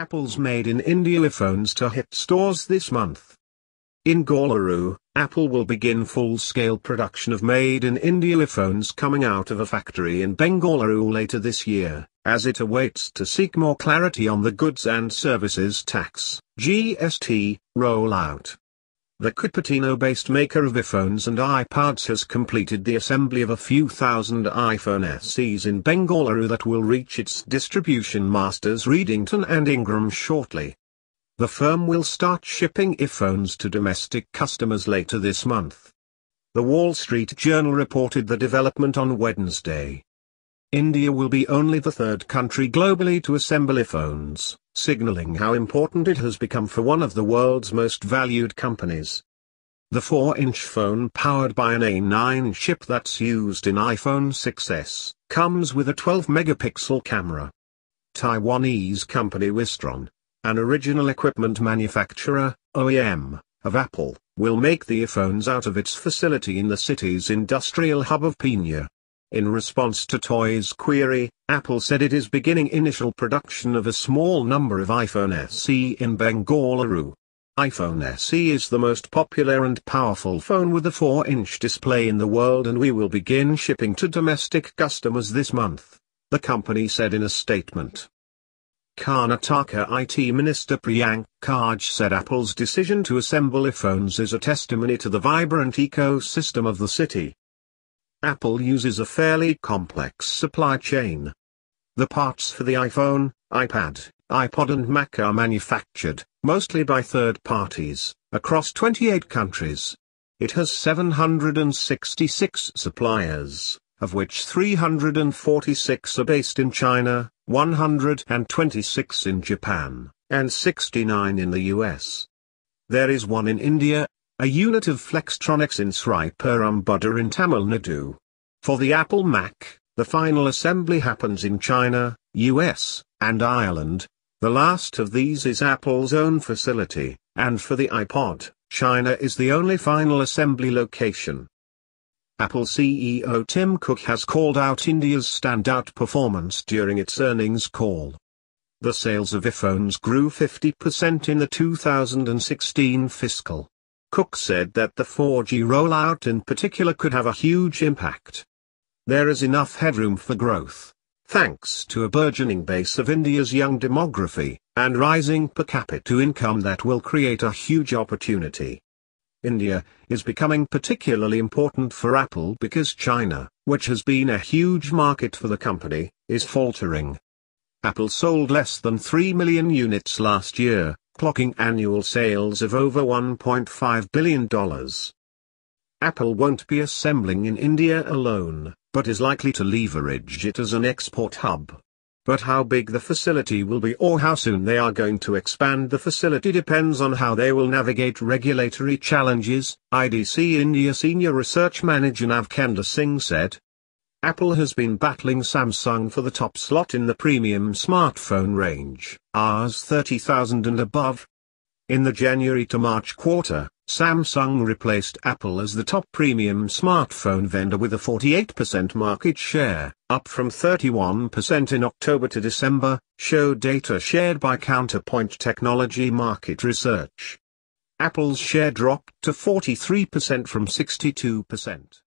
Apple's Made in India earphones to hit stores this month. In Bengaluru, Apple will begin full-scale production of Made in India earphones coming out of a factory in Bengaluru later this year, as it awaits to seek more clarity on the goods and services tax (GST) rollout. The Cupertino-based maker of iPhones and iPads has completed the assembly of a few thousand iPhone SEs in Bengaluru that will reach its distribution masters Redington and Ingram shortly. The firm will start shipping iPhones to domestic customers later this month. The Wall Street Journal reported the development on Wednesday. India will be only the third country globally to assemble iPhones, signaling how important it has become for one of the world's most valued companies. The 4-inch phone powered by an A9 chip that's used in iPhone 6s, comes with a 12-megapixel camera. Taiwanese company Wistron, an original equipment manufacturer, OEM, of Apple, will make the iPhones out of its facility in the city's industrial hub of Pune. In response to Toy's query, Apple said it is beginning initial production of a small number of iPhone SE in Bengaluru. iPhone SE is the most popular and powerful phone with a 4-inch display in the world, and we will begin shipping to domestic customers this month, the company said in a statement. Karnataka IT Minister Priyank Kharge said Apple's decision to assemble iPhones is a testimony to the vibrant ecosystem of the city. Apple uses a fairly complex supply chain. The parts for the iPhone, iPad, iPod and Mac are manufactured, mostly by third parties, across 28 countries. It has 766 suppliers, of which 346 are based in China, 126 in Japan, and 69 in the US. There is one in India, a unit of Flextronics in Sri Perumbudur in Tamil Nadu. For the Apple Mac, the final assembly happens in China, US, and Ireland. The last of these is Apple's own facility, and for the iPod, China is the only final assembly location. Apple CEO Tim Cook has called out India's standout performance during its earnings call. The sales of iPhones grew 50% in the 2016 fiscal. Cook said that the 4G rollout in particular could have a huge impact. There is enough headroom for growth, thanks to a burgeoning base of India's young demography, and rising per capita income that will create a huge opportunity. India is becoming particularly important for Apple because China, which has been a huge market for the company, is faltering. Apple sold less than 3 million units last year, clocking annual sales of over $1.5 billion. Apple won't be assembling in India alone, but is likely to leverage it as an export hub. But how big the facility will be or how soon they are going to expand the facility depends on how they will navigate regulatory challenges, IDC India Senior Research Manager Navkender Singh said. Apple has been battling Samsung for the top slot in the premium smartphone range, Rs 30,000 and above. In the January to March quarter, Samsung replaced Apple as the top premium smartphone vendor with a 48% market share, up from 31% in October to December, showed data shared by Counterpoint Technology Market Research. Apple's share dropped to 43% from 62%.